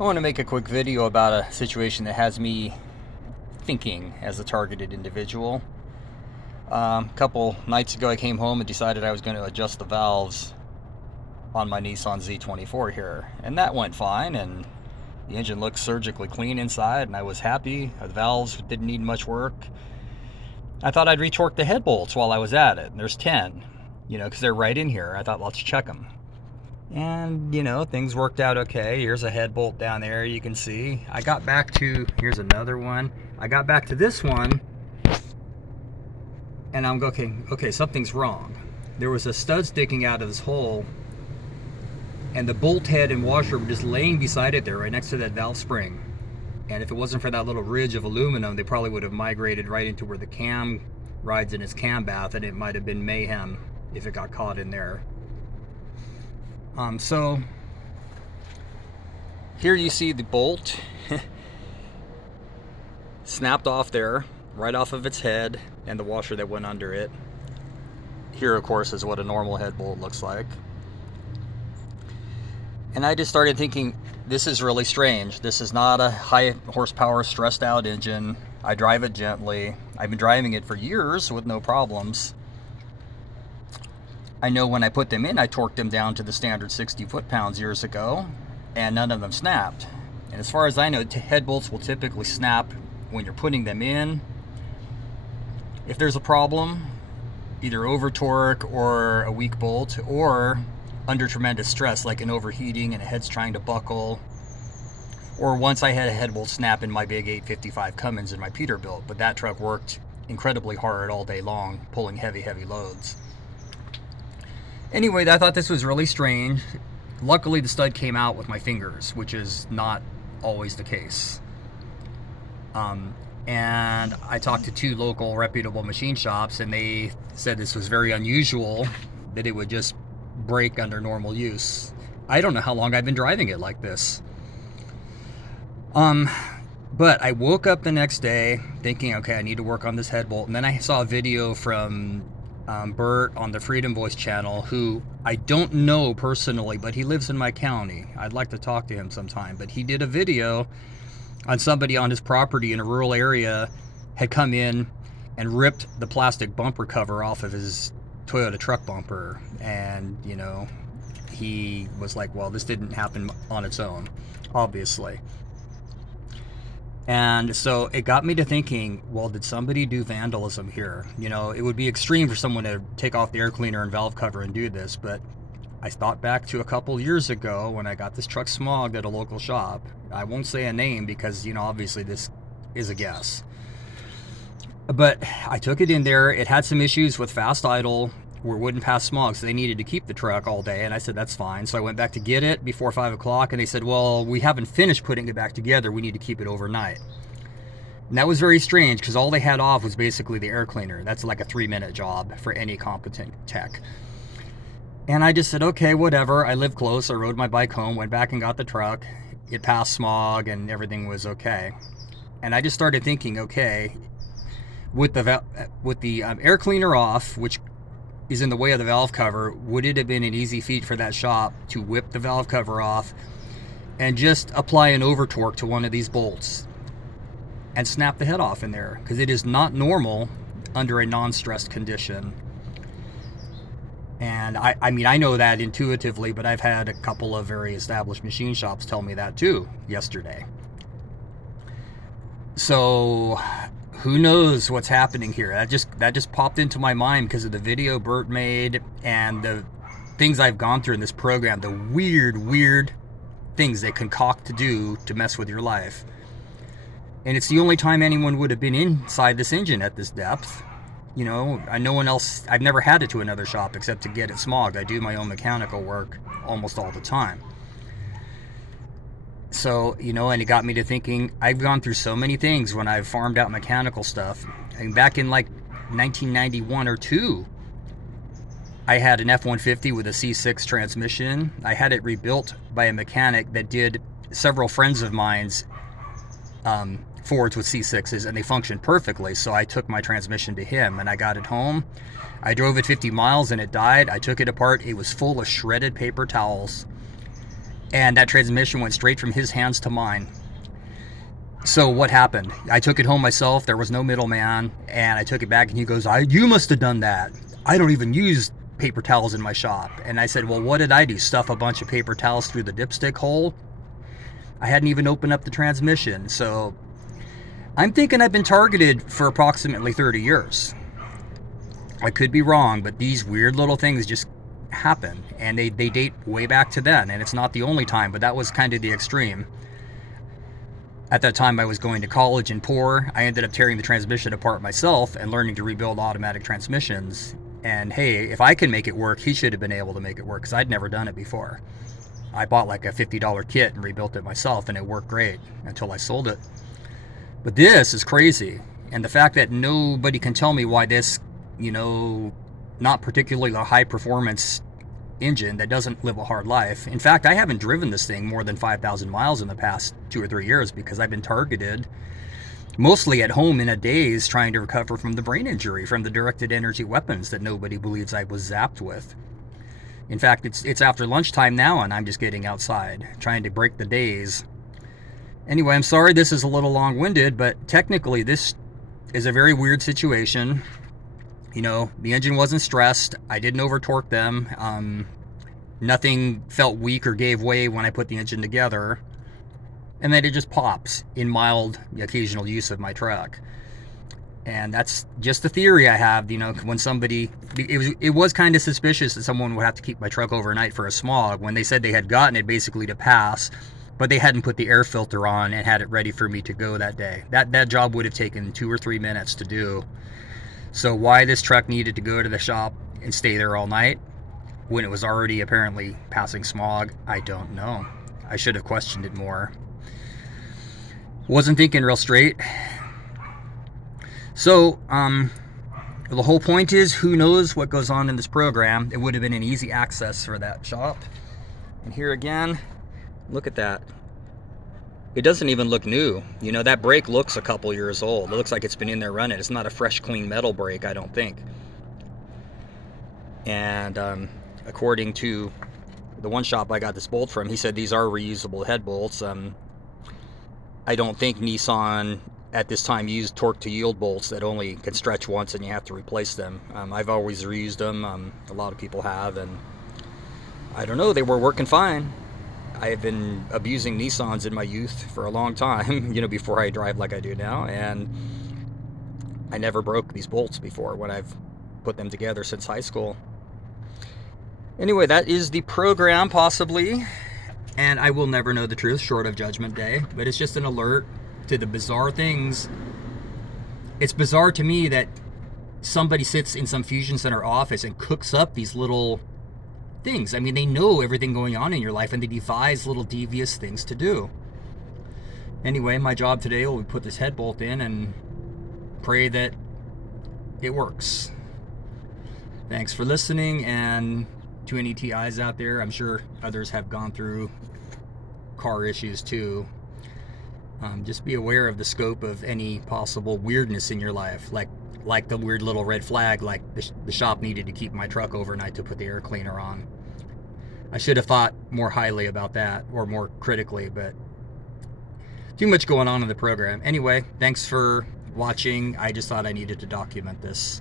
I want to make a quick video about a situation that has me thinking as a targeted individual. A couple nights ago I came home and decided I was going to adjust the valves on my Nissan Z24 here, and that went fine, and the engine looked surgically clean inside, and I was happy. The valves didn't need much work. I thought I'd retorque the head bolts while I was at it, and there's 10, because they're right in here. I thought, let's check them. And, things worked out okay. Here's a head bolt down there, you can see. I got back to, here's another one. I got back to this one, and I'm going, okay, something's wrong. There was a stud sticking out of this hole, and the bolt head and washer were just laying beside it there, right next to that valve spring. And if it wasn't for that little ridge of aluminum, they probably would have migrated right into where the cam rides in its cam bath, and it might have been mayhem if it got caught in there. So here you see the bolt snapped off there, right off of its head, and the washer that went under it. Here, of course, is what a normal head bolt looks like. And I just started thinking, this is really strange. This is not a high horsepower stressed out engine. I drive it gently. I've been driving it for years with no problems. I know when I put them in, I torqued them down to the standard 60 foot-pounds years ago, and none of them snapped. And as far as I know, head bolts will typically snap when you're putting them in. If there's a problem, either over torque or a weak bolt, or under tremendous stress, like an overheating and a head's trying to buckle. Or once I had a head bolt snap in my big 855 Cummins in my Peterbilt, but that truck worked incredibly hard all day long, pulling heavy loads. Anyway, I thought this was really strange. Luckily, the stud came out with my fingers, which is not always the case. And I talked to 2 local reputable machine shops, and they said this was very unusual, that it would just break under normal use. I don't know how long I've been driving it like this. But I woke up the next day thinking, okay, I need to work on this head bolt. And then I saw a video from Bert on the Freedom Voice channel, who I don't know personally, but he lives in my county. I'd like to talk to him sometime. But he did a video on somebody on his property in a rural area had come in and ripped the plastic bumper cover off of his Toyota truck bumper. And, he was like, well, this didn't happen on its own, obviously. And so it got me to thinking, well, did somebody do vandalism here? It would be extreme for someone to take off the air cleaner and valve cover and do this, but I thought back to a couple years ago when I got this truck smogged at a local shop. I won't say a name because, obviously this is a guess. But I took it in there. It had some issues with fast idle where it wouldn't pass smog, so they needed to keep the truck all day, and I said, that's fine. So I went back to get it before 5 o'clock, and they said, well, we haven't finished putting it back together. We need to keep it overnight. And that was very strange because all they had off was basically the air cleaner. That's like a 3-minute job for any competent tech. And I just said, okay, whatever. I live close. I rode my bike home, went back and got the truck. It passed smog and everything was okay. And I just started thinking, okay, with the air cleaner off, which is in the way of the valve cover, would it have been an easy feat for that shop to whip the valve cover off and just apply an over torque to one of these bolts and snap the head off in there? Because it is not normal under a non-stressed condition. And I know that intuitively, but I've had a couple of very established machine shops tell me that too yesterday. So who knows what's happening here? That just popped into my mind because of the video Bert made and the things I've gone through in this program, the weird things they concoct to do to mess with your life. And it's the only time anyone would have been inside this engine at this depth. No one else, I've never had it to another shop except to get it smogged. I do my own mechanical work almost all the time. So, and it got me to thinking, I've gone through so many things when I've farmed out mechanical stuff. And back in like 1991 or 2, I had an F-150 with a C6 transmission. I had it rebuilt by a mechanic that did several friends of mine's Fords with C6s, and they functioned perfectly. So I took my transmission to him and I got it home. I drove it 50 miles and it died. I took it apart. It was full of shredded paper towels. and that transmission went straight from his hands to mine. So what happened? I took it home myself. There was no middleman, and I took it back, and he goes, "You must have done that. I don't even use paper towels in my shop." And I said, "Well, what did I do? Stuff a bunch of paper towels through the dipstick hole?" I hadn't even opened up the transmission. So I'm thinking I've been targeted for approximately 30 years. I could be wrong, but these weird little things just happen, and they date way back to then, and it's not the only time, but that was kind of the extreme. At that time, I was going to college and poor. I ended up tearing the transmission apart myself and learning to rebuild automatic transmissions. And hey, if I can make it work, he should have been able to make it work, because I'd never done it before. I bought like a $50 kit and rebuilt it myself, and it worked great until I sold it. But this is crazy. And the fact that nobody can tell me why this, not particularly a high performance engine that doesn't live a hard life. In fact, I haven't driven this thing more than 5,000 miles in the past 2 or 3 years, because I've been targeted mostly at home in a daze trying to recover from the brain injury from the directed energy weapons that nobody believes I was zapped with. In fact, it's after lunchtime now, and I'm just getting outside trying to break the daze. Anyway, I'm sorry this is a little long-winded, but technically this is a very weird situation. The engine wasn't stressed. I didn't over-torque them. Nothing felt weak or gave way when I put the engine together. And then it just pops in mild, occasional use of my truck. And that's just the theory I have, when somebody... It was kind of suspicious that someone would have to keep my truck overnight for a smog when they said they had gotten it basically to pass, but they hadn't put the air filter on and had it ready for me to go that day. That job would have taken 2 or 3 minutes to do. So why this truck needed to go to the shop and stay there all night when it was already apparently passing smog, I don't know. I should have questioned it more. Wasn't thinking real straight. So, the whole point is, who knows what goes on in this program. It would have been an easy access for that shop. And here again, look at that. It doesn't even look new. That brake looks a couple years old. It looks like it's been in there running. It's not a fresh, clean metal brake, I don't think. And according to the one shop I got this bolt from, he said these are reusable head bolts. I don't think Nissan at this time used torque to yield bolts that only can stretch once and you have to replace them. I've always reused them. A lot of people have, and I don't know, they were working fine. I have been abusing Nissans in my youth for a long time, before I drive like I do now, and I never broke these bolts before when I've put them together since high school. Anyway, that is the program, possibly, and I will never know the truth short of Judgment Day, but it's just an alert to the bizarre things. It's bizarre to me that somebody sits in some Fusion Center office and cooks up these little things. I mean, they know everything going on in your life, and they devise little devious things to do. Anyway, my job today will be put this head bolt in and pray that it works. Thanks for listening, and to any TIs out there, I'm sure others have gone through car issues too. Just be aware of the scope of any possible weirdness in your life, like the weird little red flag, like the shop needed to keep my truck overnight to put the air cleaner on. I should have thought more highly about that, or more critically, but too much going on in the program. Anyway, thanks for watching. I just thought I needed to document this.